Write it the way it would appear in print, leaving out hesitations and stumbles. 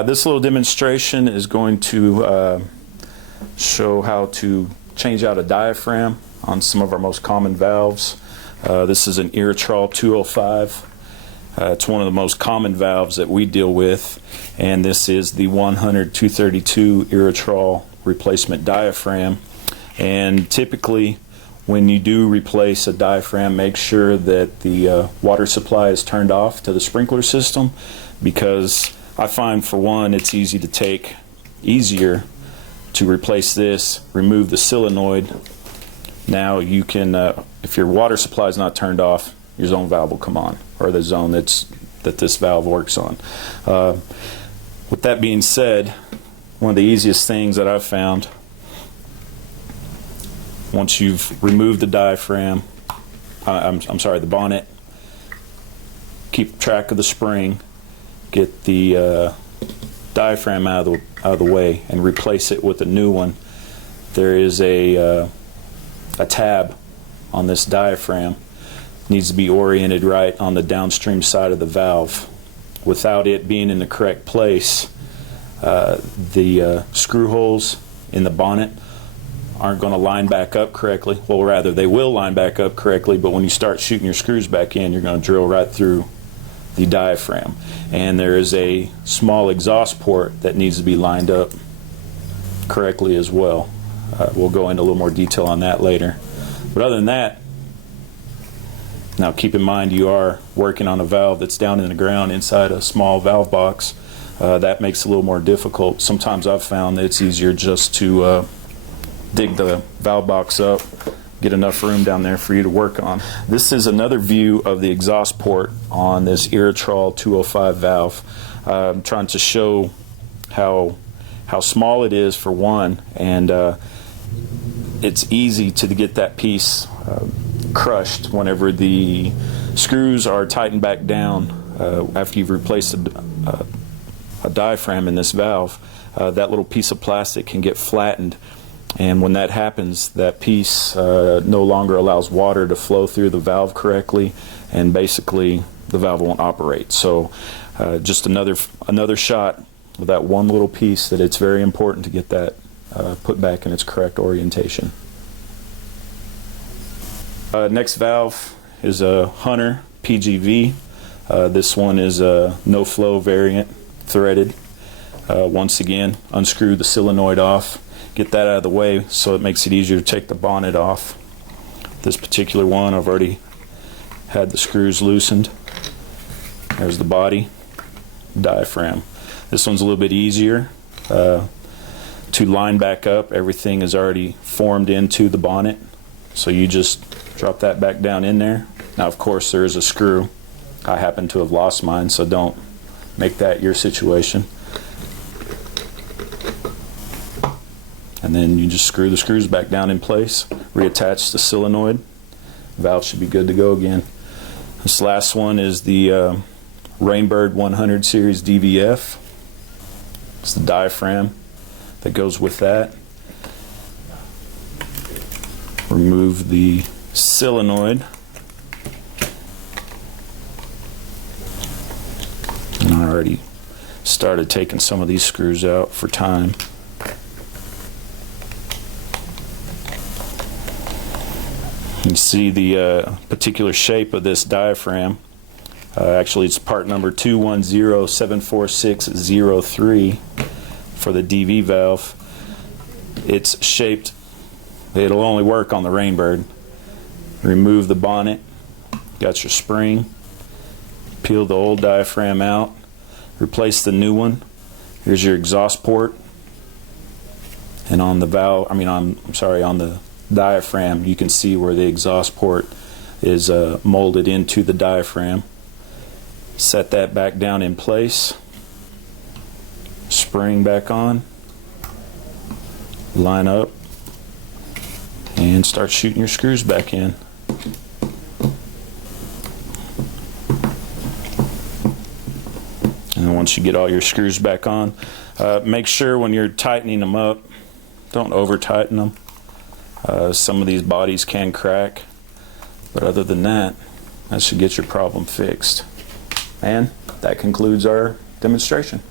This little demonstration is going to show how to change out a diaphragm on some of our most common valves. This is an Irrigation 205. It's one of the most common valves that we deal with, and this is the 100-232 Irrigation replacement diaphragm. And typically when you do replace a diaphragm, make sure that the water supply is turned off to the sprinkler system, because I find, for one, it's easier to replace this, remove the solenoid. Now you can, if your water supply is not turned off, your zone valve will come on, or the zone that this valve works on. With that being said, one of the easiest things that I've found, once you've removed the diaphragm, I'm sorry, the bonnet, keep track of the spring, get the diaphragm out of the way, and replace it with a new one. There is a tab on this diaphragm. It needs to be oriented right on the downstream side of the valve. Without it being in the correct place, the screw holes in the bonnet aren't going to line back up correctly. Well, rather, they will line back up correctly, but when you start shooting your screws back in, you're going to drill right through the diaphragm. And there is a small exhaust port that needs to be lined up correctly as well. We'll go into a little more detail on that later. But other than that, now keep in mind you are working on a valve that's down in the ground inside a small valve box. That makes it a little more difficult. Sometimes I've found that it's easier just to dig the valve box up, get enough room down there for you to work on. This is another view of the exhaust port on this Irrigation 205 valve. I'm trying to show how small it is, for one, and it's easy to get that piece crushed whenever the screws are tightened back down after you've replaced a diaphragm in this valve. That little piece of plastic can get flattened, and when that happens, that piece no longer allows water to flow through the valve correctly, and basically the valve won't operate. So just another shot with that one little piece, that it's very important to get that put back in its correct orientation. Next valve is a Hunter PGV. This one is a no-flow variant, threaded. Once again, unscrew the solenoid off, get that out of the way so it makes it easier to take the bonnet off. This particular one, I've already had the screws loosened. There's the body, diaphragm. This one's a little bit easier to line back up. Everything is already formed into the bonnet, so you just drop that back down in there. Now, of course, there is a screw. I happen to have lost mine, so don't make that your situation. And then you just screw the screws back down in place, reattach the solenoid. The valve should be good to go again. This last one is the Rainbird 100 series DVF. It's the diaphragm that goes with that. Remove the solenoid. And I already started taking some of these screws out for time. You see the particular shape of this diaphragm. Actually, it's part number 21074603 for the DV valve. It's shaped, it'll only work on the Rainbird. Remove the bonnet, got your spring, peel the old diaphragm out, replace the new one. Here's your exhaust port, and on the valve, on the diaphragm, you can see where the exhaust port is molded into the diaphragm. Set that back down in place, spring back on, line up, and start shooting your screws back in. And once you get all your screws back on, make sure when you're tightening them up, don't over tighten them. Some of these bodies can crack, but other than that, that should get your problem fixed. And that concludes our demonstration.